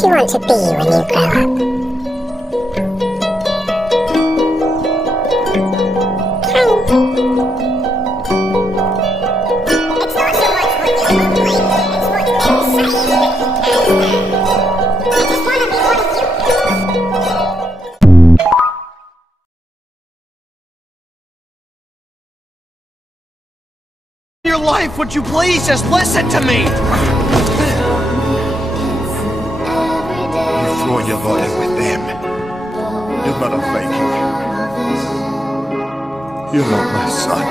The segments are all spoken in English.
do you want to be when you grow up? Kind. It's not so much what you look like, it's what's inside. I just want to be one of you. Your life, would you please just listen to me? Throw your body with them. You're not a Viking. You're not my son.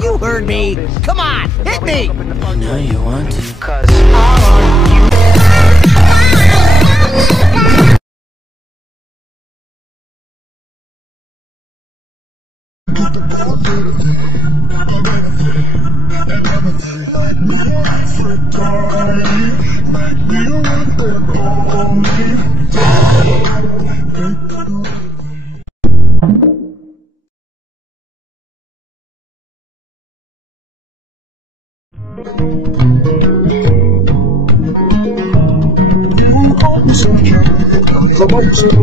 You heard me. Come on, hit me. No, you want to. 'Cause I want you.